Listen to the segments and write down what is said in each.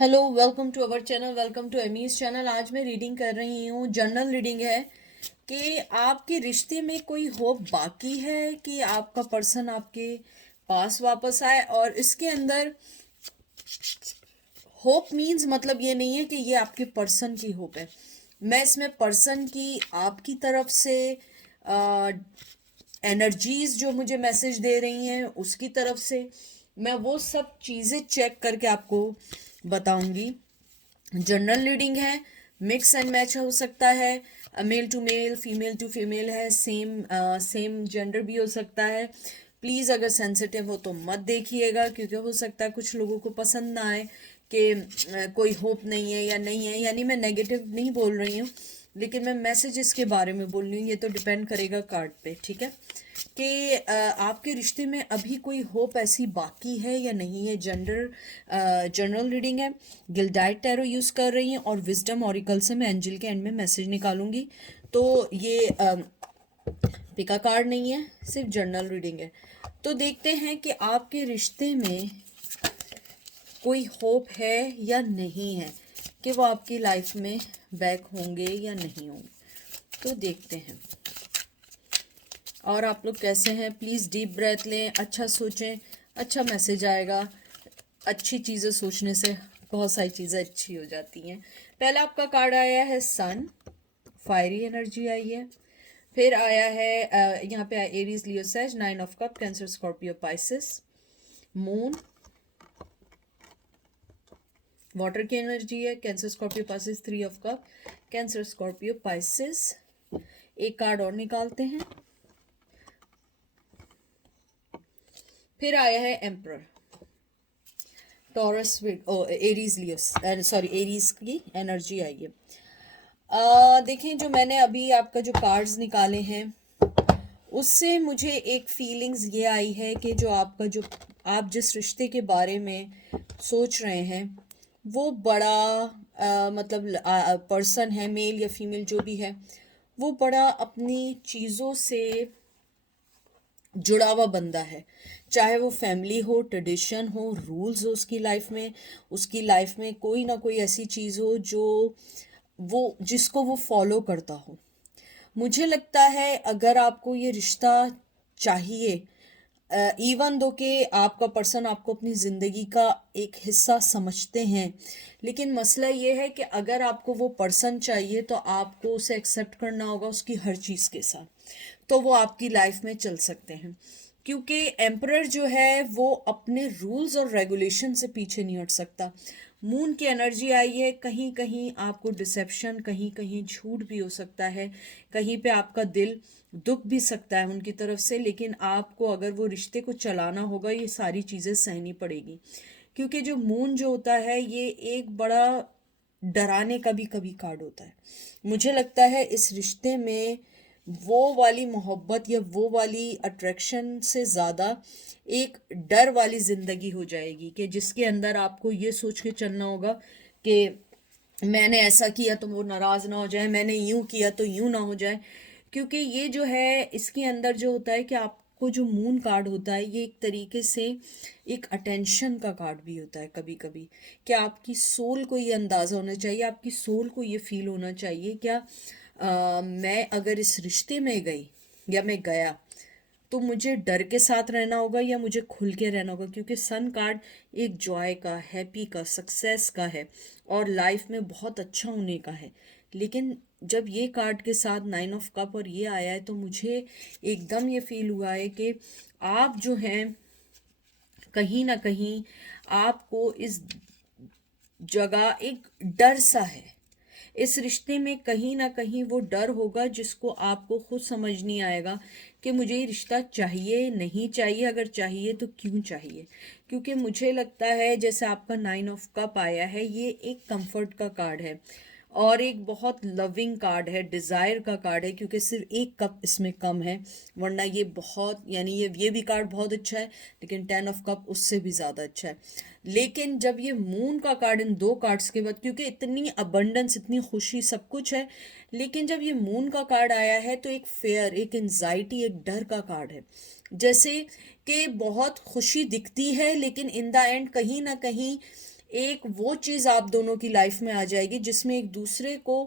Hello, welcome to our channel, welcome to Amy's चैनल। आज मैं रीडिंग कर रही हूँ, जनरल रीडिंग है कि आपके रिश्ते में कोई होप बाकी है कि आपका पर्सन आपके पास वापस आए। और इसके अंदर होप मीन्स मतलब ये नहीं है कि ये आपके पर्सन की होप है। मैं इसमें पर्सन की आपकी तरफ से एनर्जीज जो मुझे मैसेज दे रही हैं उसकी तरफ से मैं वो सब चीज़ें चेक करके आपको बताऊंगी। जनरल रीडिंग है, मिक्स एंड मैच हो सकता है, male to male, female to female है, सेम जेंडर भी हो सकता है। प्लीज़ अगर सेंसिटिव हो तो मत देखिएगा, क्योंकि हो सकता है कुछ लोगों को पसंद ना आए कि कोई होप नहीं है या नहीं है। यानी मैं नेगेटिव नहीं बोल रही हूँ, लेकिन मैं मैसेजेस के बारे में बोल रही हूँ। ये तो डिपेंड करेगा कार्ड पे, ठीक है, कि आपके रिश्ते में अभी कोई होप ऐसी बाकी है या नहीं है। जनरल रीडिंग है, गिल्डाइट टैरो यूज़ कर रही हैं और विजडम ऑरिकल से मैं एंजल के एंड में मैसेज निकालूंगी। तो ये पिका कार्ड नहीं है, सिर्फ जनरल रीडिंग है। तो देखते हैं कि आपके रिश्ते में कोई होप है या नहीं है, कि वो आपकी लाइफ में बैक होंगे या नहीं होंगे। तो देखते हैं। और आप लोग कैसे हैं? प्लीज़ डीप ब्रेथ लें, अच्छा सोचें, अच्छा मैसेज आएगा। अच्छी चीज़ें सोचने से बहुत सारी चीज़ें अच्छी हो जाती हैं। पहला आपका कार्ड आया है सन, फायरी एनर्जी आई है। फिर आया है यहाँ पे Aries, Leo, says, nine of cup, cancer, Scorpio, Pisces. Moon, water की एनर्जी है, cancer, Scorpio, Pisces, three of cup, cancer, Scorpio, Pisces. एक कार्ड और निकालते हैं। फिर आया है एम्परर, टॉरस, एरीज, लियो, सॉरी, एरीज की एनर्जी आई है। देखें, जो मैंने अभी आपका जो कार्ड्स निकाले हैं उससे मुझे एक फीलिंग्स ये आई है कि जो आपका जो आप जिस रिश्ते के बारे में सोच रहे हैं वो बड़ा मतलब पर्सन है, मेल या फीमेल जो भी है, वो बड़ा अपनी चीज़ों से जुड़ा हुआ बंदा है। चाहे वो फैमिली हो, ट्रेडिशन हो, रूल्स हो उसकी लाइफ में कोई ना कोई ऐसी चीज़ हो जो वो जिसको वो फॉलो करता हो। मुझे लगता है अगर आपको ये रिश्ता चाहिए, इवन दो कि आपका पर्सन आपको अपनी ज़िंदगी का एक हिस्सा समझते हैं, लेकिन मसला ये है कि अगर आपको वो पर्सन चाहिए तो आपको उसे एक्सेप्ट करना होगा उसकी हर चीज़ के साथ, तो वो आपकी लाइफ में चल सकते हैं। क्योंकि एम्परर जो है वो अपने रूल्स और रेगुलेशन से पीछे नहीं हट सकता। मून की एनर्जी आई है, कहीं कहीं आपको डिसेप्शन, कहीं कहीं झूठ भी हो सकता है, कहीं पे आपका दिल दुख भी सकता है उनकी तरफ से, लेकिन आपको अगर वो रिश्ते को चलाना होगा ये सारी चीज़ें सहनी पड़ेगी। क्योंकि जो मून जो होता है ये एक बड़ा डराने का भी कभी कार्ड होता है। मुझे लगता है इस रिश्ते में वो वाली मोहब्बत या वो वाली अट्रैक्शन से ज़्यादा एक डर वाली ज़िंदगी हो जाएगी, कि जिसके अंदर आपको ये सोच के चलना होगा कि मैंने ऐसा किया तो वो नाराज़ ना हो जाए, मैंने यूं किया तो यूं ना हो जाए। क्योंकि ये जो है इसके अंदर जो होता है कि आपको जो मून कार्ड होता है ये एक तरीके से एक अटेंशन का कार्ड भी होता है कभी कभी। क्या आपकी सोल को ये अंदाज़ा होना चाहिए, आपकी सोल को ये फील होना चाहिए, क्या मैं अगर इस रिश्ते में गई या मैं गया तो मुझे डर के साथ रहना होगा या मुझे खुल के रहना होगा। क्योंकि सन कार्ड एक जॉय का, हैप्पी का, सक्सेस का है और लाइफ में बहुत अच्छा होने का है। लेकिन जब ये कार्ड के साथ नाइन ऑफ कप और ये आया है तो मुझे एकदम ये फील हुआ है कि आप जो हैं कहीं ना कहीं आपको इस जगह एक डर सा है। इस रिश्ते में कहीं ना कहीं वो डर होगा जिसको आपको खुद समझ नहीं आएगा कि मुझे ये रिश्ता चाहिए नहीं चाहिए, अगर चाहिए तो क्यों चाहिए। क्योंकि मुझे लगता है जैसे आपका नाइन ऑफ कप आया है ये एक कंफर्ट का कार्ड है और एक बहुत लविंग कार्ड है, डिज़ायर का कार्ड है, क्योंकि सिर्फ एक कप इसमें कम है। वरना ये बहुत, यानी ये भी कार्ड बहुत अच्छा है, लेकिन टेन ऑफ कप उससे भी ज़्यादा अच्छा है। लेकिन जब ये मून का कार्ड इन दो कार्ड्स के बाद, क्योंकि इतनी अबंडेंस, इतनी खुशी, सब कुछ है, लेकिन जब ये मून का कार्ड आया है तो एक फेयर, एक एंजाइटी, एक डर का कार्ड है। जैसे कि बहुत खुशी दिखती है लेकिन इन द एंड कहीं ना कहीं एक वो चीज़ आप दोनों की लाइफ में आ जाएगी जिसमें एक दूसरे को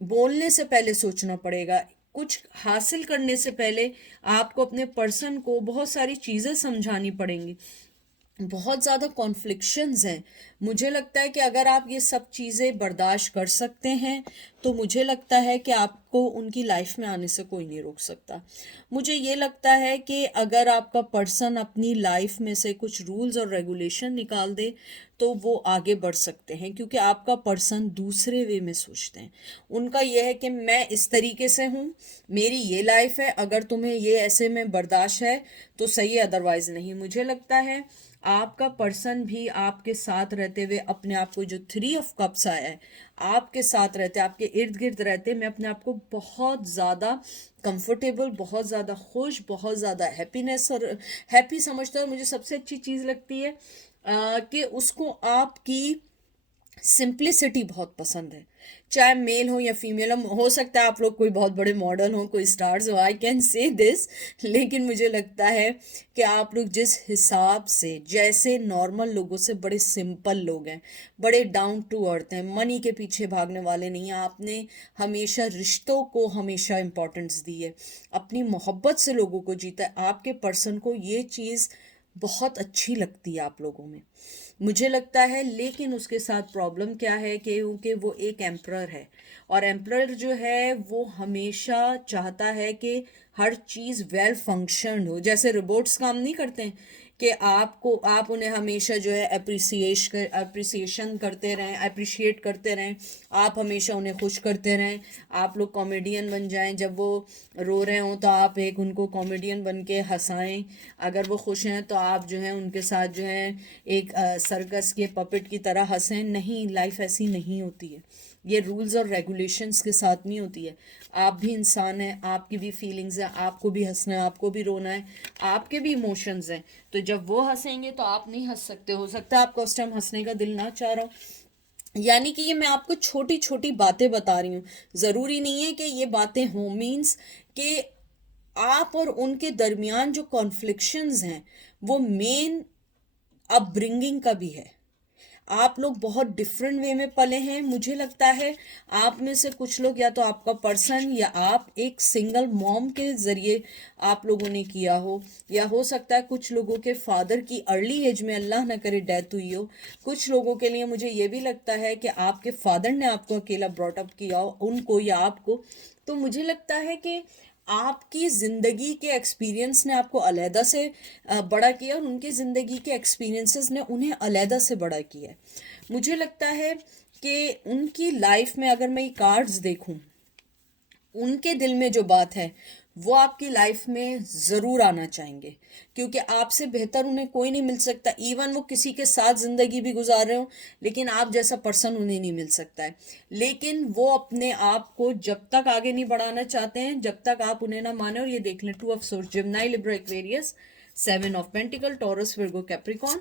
बोलने से पहले सोचना पड़ेगा। कुछ हासिल करने से पहले आपको अपने पर्सन को बहुत सारी चीज़ें समझानी पड़ेंगी। बहुत ज़्यादा कॉन्फ्लिक्शंस हैं। मुझे लगता है कि अगर आप ये सब चीज़ें बर्दाश्त कर सकते हैं तो मुझे लगता है कि आपको उनकी लाइफ में आने से कोई नहीं रोक सकता। मुझे ये लगता है कि अगर आपका पर्सन अपनी लाइफ में से कुछ रूल्स और रेगुलेशन निकाल दे तो वो आगे बढ़ सकते हैं, क्योंकि आपका पर्सन दूसरे वे में सोचते हैं। उनका यह है कि मैं इस तरीके से हूँ, मेरी ये लाइफ है, अगर तुम्हें ये ऐसे में बर्दाश्त है तो सही है, अदरवाइज नहीं। मुझे लगता है आपका पर्सन भी आपके साथ रहते हुए अपने आप को, जो 3 ऑफ कप्स आया है, आपके साथ रहते, आपके इर्द गिर्द रहते, मैं अपने आप को बहुत ज़्यादा कंफर्टेबल, बहुत ज़्यादा खुश, बहुत ज़्यादा हैप्पीनेस और हैप्पी समझता हूँ। मुझे सबसे अच्छी चीज़ लगती है कि उसको आपकी सिंप्लिसिटी बहुत पसंद है, चाहे मेल हो या फीमेल हो सकता है आप लोग कोई बहुत बड़े मॉडल हो, कोई स्टार्स हो, आई कैन से दिस, लेकिन मुझे लगता है कि आप लोग जिस हिसाब से, जैसे नॉर्मल लोगों से बड़े सिंपल लोग हैं, बड़े डाउन टू अर्थ हैं, मनी के पीछे भागने वाले नहीं हैं। आपने हमेशा रिश्तों को हमेशा इम्पोर्टेंस दी है, अपनी मोहब्बत से लोगों को जीता है। आपके पर्सन को ये चीज़ बहुत अच्छी लगती है आप लोगों में, मुझे लगता है। लेकिन उसके साथ प्रॉब्लम क्या है कि क्योंकि वो एक एम्परर है, और एम्परर जो है वो हमेशा चाहता है कि हर चीज़ वेल फंक्शन हो। जैसे रोबोट्स काम नहीं करते हैं कि आप उन्हें हमेशा जो है अप्रिसिएशन करते रहें, अप्रिशिएट करते रहें, आप हमेशा उन्हें खुश करते रहें। आप लोग कॉमेडियन बन जाएं, जब वो रो रहे हों तो आप एक उनको कॉमेडियन बन के हंसाएं, अगर वो खुश हैं तो आप जो है उनके साथ जो है एक सर्कस के पपेट की तरह हंसें। नहीं, लाइफ ऐसी नहीं होती है, ये रूल्स और रेगुलेशंस के साथ नहीं होती है। आप भी इंसान हैं, आपकी भी फीलिंग्स हैं, आपको भी हंसना है, आपको भी रोना है, आपके भी इमोशंस हैं। तो जब वो हंसेंगे तो आप नहीं हंस सकते, हो सकता है आपको उस टाइम हंसने का दिल ना चाह रहा हो। यानी कि ये मैं आपको छोटी छोटी बातें बता रही हूँ, ज़रूरी नहीं है कि ये बातें हों, मीन्स कि आप और उनके दरमियान जो कॉन्फ्लिक्शंस हैं वो मेन अपब्रिंगिंग का भी है। आप लोग बहुत डिफरेंट वे में पले हैं। मुझे लगता है आप में से कुछ लोग, या तो आपका पर्सन या आप एक सिंगल मॉम के ज़रिए आप लोगों ने किया हो, या हो सकता है कुछ लोगों के फादर की अर्ली एज में, अल्लाह ना करे, डेथ हुई हो। कुछ लोगों के लिए मुझे ये भी लगता है कि आपके फादर ने आपको अकेला ब्रॉट अप किया हो, उनको या आपको। तो मुझे लगता है कि आपकी ज़िंदगी के एक्सपीरियंस ने आपको अलहदा से बड़ा किया, और उनकी ज़िंदगी के एक्सपीरियंसेस ने उन्हें अलहदा से बड़ा किया है। मुझे लगता है कि उनकी लाइफ में अगर मैं ये कार्ड्स देखूं, उनके दिल में जो बात है वो आपकी लाइफ में ज़रूर आना चाहेंगे, क्योंकि आपसे बेहतर उन्हें कोई नहीं मिल सकता। इवन वो किसी के साथ ज़िंदगी भी गुजार रहे हो, लेकिन आप जैसा पर्सन उन्हें नहीं मिल सकता है। लेकिन वो अपने आप को जब तक आगे नहीं बढ़ाना चाहते हैं, जब तक आप उन्हें ना माने। और ये देख लें, 2 of source, Gemini, Libra, Aquarius, 7 of pentacle, taurus, Virgo, Capricorn,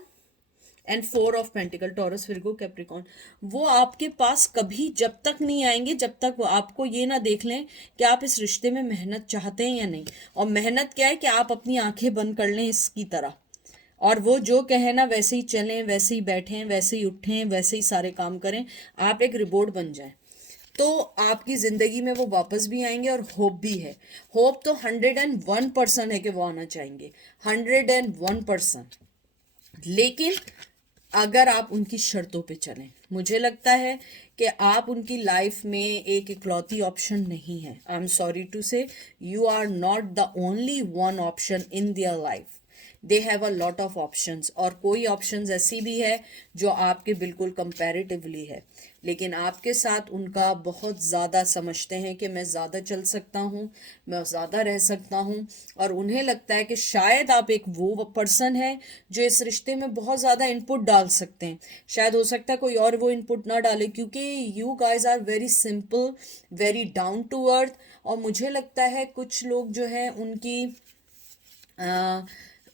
and 4 of pentacle, taurus, Virgo, Capricorn. वो आपके पास कभी जब तक नहीं आएंगे जब तक वो आपको ये ना देख लें कि आप इस रिश्ते में मेहनत चाहते हैं या नहीं। और मेहनत क्या है कि आप अपनी आंखें बंद कर लें इसकी तरह, और वो जो कहे ना वैसे ही चलें, वैसे ही बैठें, वैसे ही उठें, वैसे ही सारे काम करें, आप एक रिपोर्ट बन जाएं। तो आपकी ज़िंदगी में वो वापस भी आएंगे, और होप भी है। होप तो 101% है कि वो आना चाहेंगे, 101%। लेकिन अगर आप उनकी शर्तों पे चलें, मुझे लगता है कि आप उनकी लाइफ में एक इकलौती ऑप्शन नहीं है। I am sorry to say, you are not the only one option in their life. They have a lot of options, और कोई ऑप्शंस ऐसी भी है जो आपके बिल्कुल कंपैरेटिवली है, लेकिन आपके साथ उनका बहुत ज़्यादा समझते हैं कि मैं ज़्यादा चल सकता हूँ, मैं ज़्यादा रह सकता हूँ। और उन्हें लगता है कि शायद आप एक वो पर्सन है जो इस रिश्ते में बहुत ज़्यादा इनपुट डाल सकते हैं। शायद हो सकता है कोई और वो इनपुट ना डाले, क्योंकि you guys are very simple, very down to earth. और मुझे लगता है कुछ लोग जो है उनकी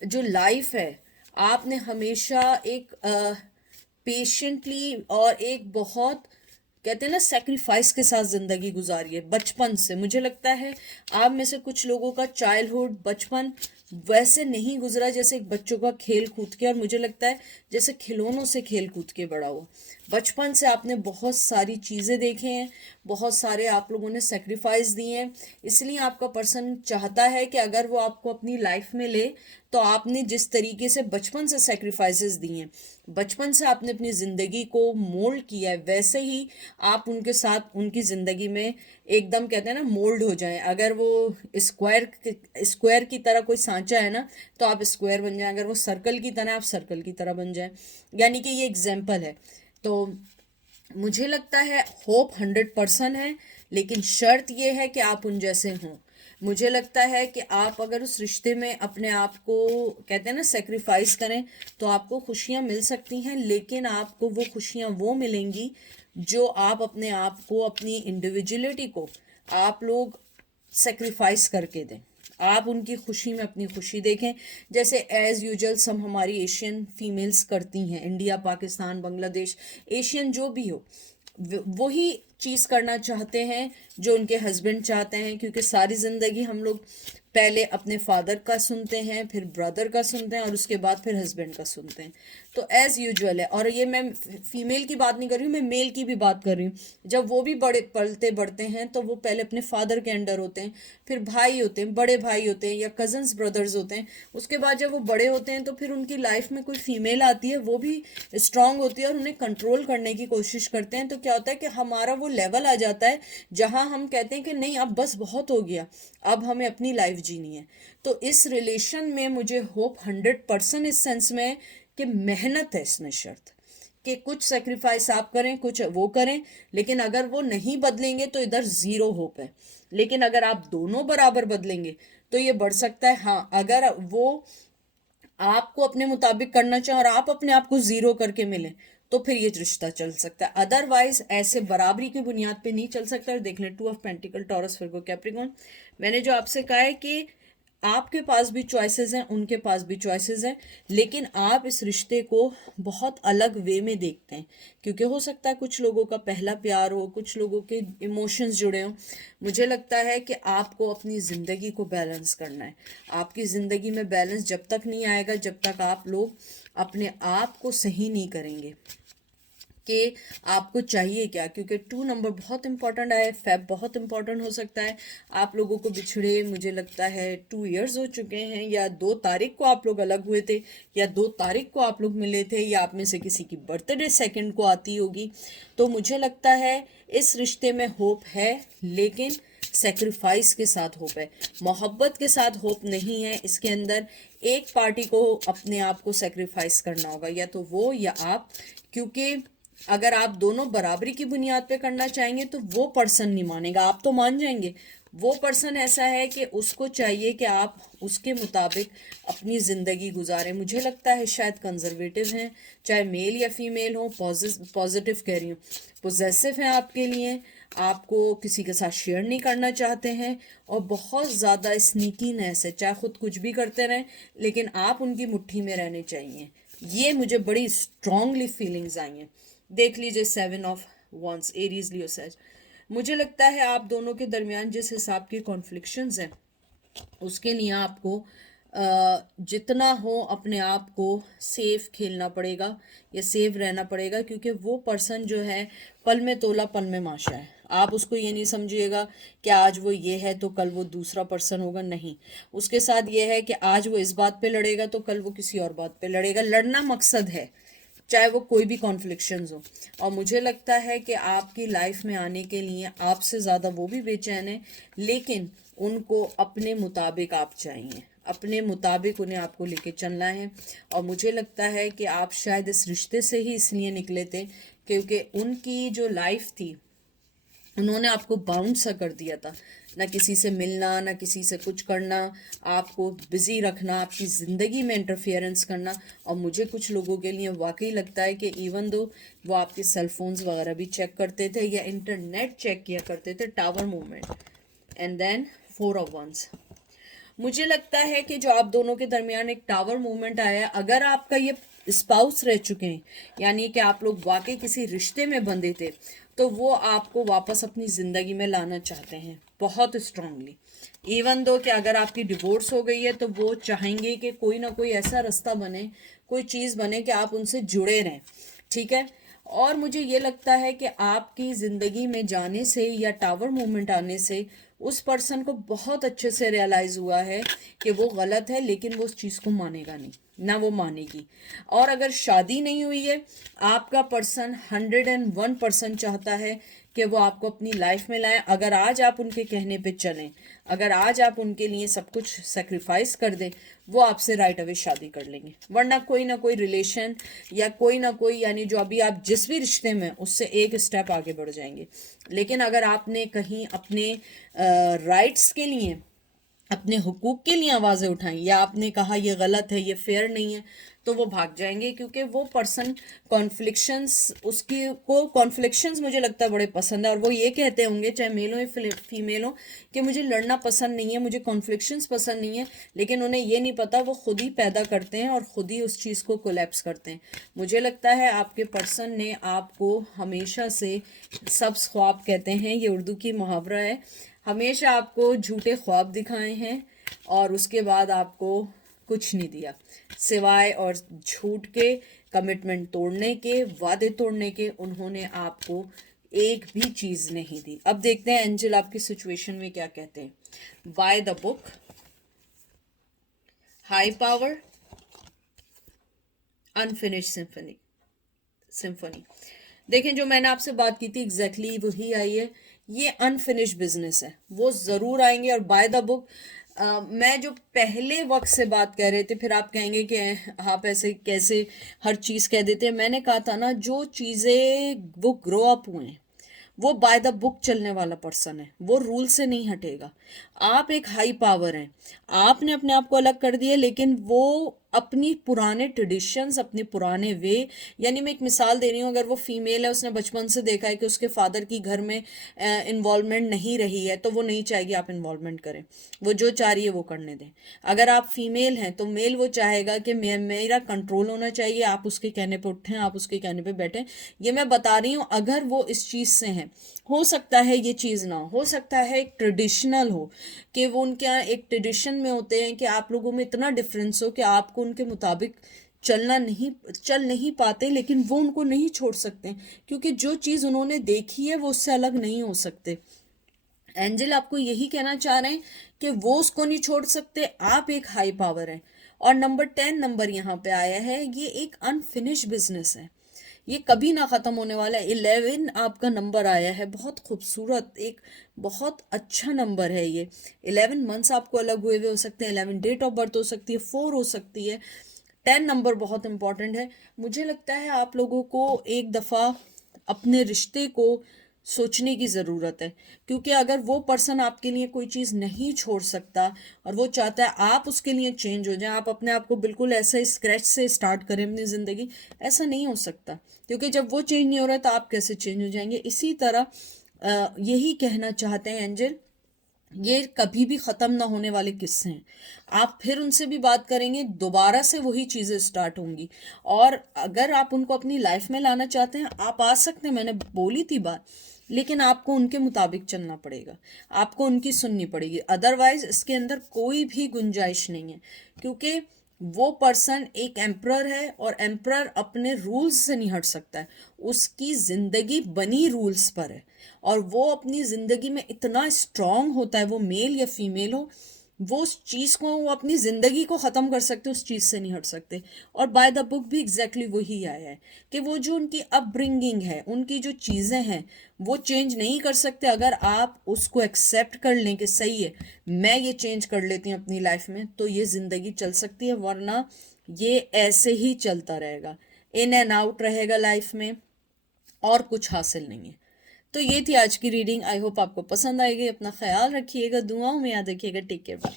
जो लाइफ है, आपने हमेशा एक पेशेंटली और एक बहुत कहते हैं ना सेक्रीफाइस के साथ ज़िंदगी गुजारी है बचपन से। मुझे लगता है आप में से कुछ लोगों का चाइल्डहुड बचपन वैसे नहीं गुजरा जैसे एक बच्चों का खेल कूद के, और मुझे लगता है जैसे खिलौनों से खेल कूद के बड़ा हुआ। बचपन से आपने बहुत सारी चीज़ें देखे हैं, बहुत सारे आप लोगों ने सेक्रीफाइस दिए हैं, इसलिए आपका पर्सन चाहता है कि अगर वो आपको अपनी लाइफ में ले तो आपने जिस तरीके से बचपन से सेक्रीफाइसेस दिए हैं, बचपन से आपने अपनी ज़िंदगी को मोल्ड किया है, वैसे ही आप उनके साथ उनकी ज़िंदगी में एकदम कहते हैं ना मोल्ड हो जाएं। अगर वो स्क्वायर की तरह कोई सांचा है ना, तो आप स्क्वायर बन जाएं, अगर वो सर्कल की तरह, आप सर्कल की तरह बन जाएं। यानी कि ये एग्जाम्पल है। तो मुझे लगता है होप 100% है, लेकिन शर्त ये है कि आप उन जैसे हों। मुझे लगता है कि आप अगर उस रिश्ते में अपने आप को कहते हैं ना सेक्रीफाइस करें तो आपको खुशियां मिल सकती हैं, लेकिन आपको वो खुशियां वो मिलेंगी जो आप अपने आप को, अपनी इंडिविजुअलिटी को आप लोग सेक्रीफाइस करके दें। आप उनकी खुशी में अपनी खुशी देखें, जैसे एज यूजुअल सब हमारी एशियन फीमेल्स करती हैं, इंडिया, पाकिस्तान, बांग्लादेश, एशियन जो भी हो, वही चीज़ करना चाहते हैं जो उनके हस्बैंड चाहते हैं, क्योंकि सारी ज़िंदगी हम लोग पहले अपने फादर का सुनते हैं, फिर ब्रदर का सुनते हैं, और उसके बाद फिर हस्बैंड का सुनते हैं। तो एज़ यूजुअल है। और ये मैं फीमेल की बात नहीं कर रही हूँ, मैं मेल की भी बात कर रही हूँ। जब वो भी बड़े पलते बढ़ते हैं तो वो पहले अपने फादर के अंडर होते हैं, फिर भाई होते हैं, बड़े भाई होते हैं या कजन्स ब्रदर्स होते हैं। उसके बाद जब वो बड़े होते हैं तो फिर उनकी लाइफ में कोई फीमेल आती है, वो भी स्ट्रांग होती है और उन्हें कंट्रोल करने की कोशिश करते हैं। तो क्या होता है कि हमारा वो लेवल आ जाता है जहां हम कहते हैं कि नहीं, अब बस बहुत हो गया, अब हमें अपनी लाइफ जीनी है। तो इस रिलेशन में मुझे होप 100% इस सेंस में है कि मेहनत है इसमें शर्त, कि कुछ सेक्रीफाइस आप करें, कुछ वो करें, लेकिन अगर वो नहीं बदलेंगे तो इधर जीरो होप है। लेकिन अगर आप दोनों बराबर बदलेंगे तो ये बढ़ सकता है। हाँ, अगर वो आपको अपने मुताबिक करना चाहे और आप अपने आप को जीरो करके मिले तो फिर ये रिश्ता चल सकता है, अदरवाइज ऐसे बराबरी की बुनियाद पे नहीं चल सकता। और देख लें 2 of pentacle, taurus, Virgo, Capricorn. मैंने जो आपसे कहा है कि आपके पास भी चॉइसेस हैं, उनके पास भी चॉइसेस हैं, लेकिन आप इस रिश्ते को बहुत अलग वे में देखते हैं, क्योंकि हो सकता है कुछ लोगों का पहला प्यार हो, कुछ लोगों के इमोशंस जुड़े हों। मुझे लगता है कि आपको अपनी ज़िंदगी को बैलेंस करना है। आपकी ज़िंदगी में बैलेंस जब तक नहीं आएगा जब तक आप लोग अपने आप को सही नहीं करेंगे कि आपको चाहिए क्या, क्योंकि 2 नंबर बहुत इंपॉर्टेंट है, फेब बहुत इंपॉर्टेंट हो सकता है। आप लोगों को बिछड़े मुझे लगता है 2 इयर्स हो चुके हैं, या 2 तारीख को आप लोग अलग हुए थे, या 2 तारीख को आप लोग मिले थे, या आप में से किसी की बर्थडे 2 को आती होगी। तो मुझे लगता है इस रिश्ते में होप है, लेकिन सेक्रीफाइस के साथ होप है, मोहब्बत के साथ होप नहीं है। इसके अंदर एक पार्टी को अपने आप को सेक्रीफाइस करना होगा, या तो वो या आप, क्योंकि अगर आप दोनों बराबरी की बुनियाद पे करना चाहेंगे तो वो पर्सन नहीं मानेगा, आप तो मान जाएंगे। वो पर्सन ऐसा है कि उसको चाहिए कि आप उसके मुताबिक अपनी ज़िंदगी गुजारें। मुझे लगता है शायद कंजर्वेटिव हैं, चाहे मेल या फीमेल हो, पॉजिटिव कह रही हूँ, पोजेसिव हैं आपके लिए, आपको किसी के साथ शेयर नहीं करना चाहते हैं, और बहुत ज़्यादा स्नीकीनेस है, चाहे खुद कुछ भी करते रहें लेकिन आप उनकी मुट्ठी में रहने चाहिए। ये मुझे बड़ी स्ट्रांगली फीलिंग्स आई हैं। देख लीजिए 7 of wands, Aries, Leo, Sag. मुझे लगता है आप दोनों के दरमियान जिस हिसाब की कॉन्फ्लिक्शंस हैं उसके लिए आपको जितना हो अपने आप को सेफ खेलना पड़ेगा या सेफ रहना पड़ेगा, क्योंकि वो पर्सन जो है पल में तोला पल में माशा है। आप उसको ये नहीं समझिएगा कि आज वो ये है तो कल वो दूसरा पर्सन होगा, नहीं। उसके साथ ये है कि आज वो इस बात पे लड़ेगा तो कल वो किसी और बात पे लड़ेगा। लड़ना मकसद है, चाहे वो कोई भी कॉन्फ्लिक्शंस हो। और मुझे लगता है कि आपकी लाइफ में आने के लिए आपसे ज़्यादा वो भी बेचैन है, लेकिन उनको अपने मुताबिक आप चाहिए, अपने मुताबिक उन्हें आपको लेके चलना है। और मुझे लगता है कि आप शायद इस रिश्ते से ही इसलिए निकले थे क्योंकि उनकी जो लाइफ थी उन्होंने आपको बाउंड सा कर दिया था, ना किसी से मिलना, ना किसी से कुछ करना, आपको बिजी रखना, आपकी ज़िंदगी में इंटरफेरेंस करना। और मुझे कुछ लोगों के लिए वाकई लगता है कि इवन दो वो आपके सेल फोन्स वगैरह भी चेक करते थे या इंटरनेट चेक किया करते थे, tower movement. And then 4 of wands. मुझे लगता है कि जो आप दोनों के दरमियान एक टावर मूवमेंट आया है, अगर आपका ये स्पाउस रह चुके हैं, यानी कि आप लोग वाकई किसी रिश्ते में बंधे थे, तो वो आपको वापस अपनी ज़िंदगी में लाना चाहते हैं बहुत स्ट्रांगली। इवन दो कि अगर आपकी डिवोर्स हो गई है तो वो चाहेंगे कि कोई ना कोई ऐसा रास्ता बने, कोई चीज़ बने कि आप उनसे जुड़े रहें, ठीक है। और मुझे ये लगता है कि आपकी ज़िंदगी में जाने से या टावर मूवमेंट आने से उस पर्सन को बहुत अच्छे से रियलाइज़ हुआ है कि वो गलत है, लेकिन वो उस चीज़ को मानेगा नहीं, ना वो मानेगी। और अगर शादी नहीं हुई है, आपका पर्सन 101% चाहता है कि वो आपको अपनी लाइफ में लाएं। अगर आज आप उनके कहने पे चलें, अगर आज आप उनके लिए सब कुछ सेक्रीफाइस कर दें, वो आपसे राइट अवे शादी कर लेंगे। वरना कोई ना कोई रिलेशन या कोई ना कोई, यानी जो अभी आप जिस भी रिश्ते में, उससे एक स्टेप आगे बढ़ जाएंगे। लेकिन अगर आपने कहीं अपने राइट्स के लिए, अपने हुकूक के लिए आवाज़ें उठाई, या आपने कहा ये गलत है, ये फेयर नहीं है, तो वो भाग जाएंगे। क्योंकि वो पर्सन कॉन्फ्लिक्शंस, उसकी को कॉन्फ्लिक्शंस मुझे लगता है बड़े पसंद है। और वो ये कहते होंगे, चाहे मेल हो या फीमेल हो, कि मुझे लड़ना पसंद नहीं है, मुझे कॉन्फ्लिक्शंस पसंद नहीं है। लेकिन उन्हें ये नहीं पता वो खुद ही पैदा करते हैं और खुद ही उस चीज़ को कोलैप्स करते हैं। मुझे लगता है आपके पर्सन ने आपको हमेशा से, सब्ज़ ख्वाब कहते हैं, ये उर्दू की मुहावरा है, हमेशा आपको झूठे ख्वाब दिखाए हैं और उसके बाद आपको कुछ नहीं दिया सिवाय और झूठ के, कमिटमेंट तोड़ने के, वादे तोड़ने के। उन्होंने आपको एक भी चीज़ नहीं दी। अब देखते हैं एंजल आपकी सिचुएशन में क्या कहते हैं। By the book, high power, unfinished symphony. देखें, जो मैंने आपसे बात की थी एग्जैक्टली वही आई है। ये अनफिनिश्ड बिजनेस है, वो ज़रूर आएंगे। और बाय द बुक, मैं जो पहले वक्त से बात कर रहे थे, फिर आप कहेंगे कि आप ऐसे कैसे हर चीज़ कह देते हैं। मैंने कहा था ना, जो चीज़ें वो ग्रो अप हुए हैं, वो बाय द बुक चलने वाला पर्सन है, वो रूल से नहीं हटेगा। आप एक हाई पावर हैं, आपने अपने आप को अलग कर दिया, लेकिन वो अपनी पुराने ट्रेडिशंस, अपने पुराने वे, यानी मैं एक मिसाल दे रही हूँ, अगर वो फीमेल है, उसने बचपन से देखा है कि उसके फादर की घर में इन्वॉल्वमेंट नहीं रही है, तो वो नहीं चाहेगी आप इन्वॉल्वमेंट करें, वो जो चाह रही है वो करने दें। अगर आप फीमेल हैं तो मेल वो चाहेगा कि मेरा कंट्रोल होना चाहिए, आप उसके कहने पे उठें, आप उसके कहने पे बैठें। ये मैं बता रही हूँ, अगर वो इस चीज़ से हैं। हो सकता है ये चीज़ ना हो सकता है एक ट्रेडिशनल हो, कि वो उनके यहाँ एक ट्रेडिशन में होते हैं कि आप लोगों में इतना डिफरेंस हो कि आपको उनके मुताबिक चल नहीं पाते, लेकिन वो उनको नहीं छोड़ सकते, क्योंकि जो चीज़ उन्होंने देखी है वो उससे अलग नहीं हो सकते। एंजल आपको यही कहना चाह रहे हैं कि वो उसको नहीं छोड़ सकते, आप एक हाई पावर है। और नंबर 10 नंबर यहाँ पे आया है, ये एक अनफिनिश बिजनेस है, ये कभी ना ख़त्म होने वाला है। 11 आपका नंबर आया है, बहुत खूबसूरत, एक बहुत अच्छा नंबर है ये। 11 मंथ्स आपको अलग हुए हुए हो सकते हैं, 11 डेट ऑफ बर्थ हो सकती है, 4 हो सकती है। 10 नंबर बहुत इंपॉर्टेंट है। मुझे लगता है आप लोगों को एक दफ़ा अपने रिश्ते को सोचने की ज़रूरत है, क्योंकि अगर वो पर्सन आपके लिए कोई चीज़ नहीं छोड़ सकता और वो चाहता है आप उसके लिए चेंज हो जाए, आप अपने आप को बिल्कुल ऐसे स्क्रैच से स्टार्ट करें अपनी ज़िंदगी, ऐसा नहीं हो सकता। क्योंकि जब वो चेंज नहीं हो रहा तो आप कैसे चेंज हो जाएंगे। इसी तरह यही कहना चाहते हैं एंजल, ये कभी भी ख़त्म ना होने वाले किस्से हैं। आप फिर उनसे भी बात करेंगे, दोबारा से वही चीज़ें स्टार्ट होंगी। और अगर आप उनको अपनी लाइफ में लाना चाहते हैं, आप आ सकते हैं, मैंने बोली थी बात, लेकिन आपको उनके मुताबिक चलना पड़ेगा, आपको उनकी सुननी पड़ेगी। अदरवाइज इसके अंदर कोई भी गुंजाइश नहीं है, क्योंकि वो पर्सन एक एम्परर है और एम्परर अपने रूल्स से नहीं हट सकता है। उसकी ज़िंदगी बनी रूल्स पर है और वो अपनी ज़िंदगी में इतना स्ट्रांग होता है, वो मेल या फीमेल हो, वो उस चीज़ को, वो अपनी ज़िंदगी को ख़त्म कर सकते, उस चीज़ से नहीं हट सकते। और बाय द बुक भी एग्जैक्टली वही आया है कि वो जो उनकी अपब्रिंगिंग है, उनकी जो चीज़ें हैं, वो चेंज नहीं कर सकते। अगर आप उसको एक्सेप्ट कर लें कि सही है, मैं ये चेंज कर लेती हूँ अपनी लाइफ में, तो ये ज़िंदगी चल सकती है। वरना ये ऐसे ही चलता रहेगा, इन एंड आउट रहेगा लाइफ में, और कुछ हासिल नहीं है। तो ये थी आज की रीडिंग। आई होप आपको पसंद आएगी। अपना ख्याल रखिएगा, दुआओं में याद रखिएगा। Take care, bye.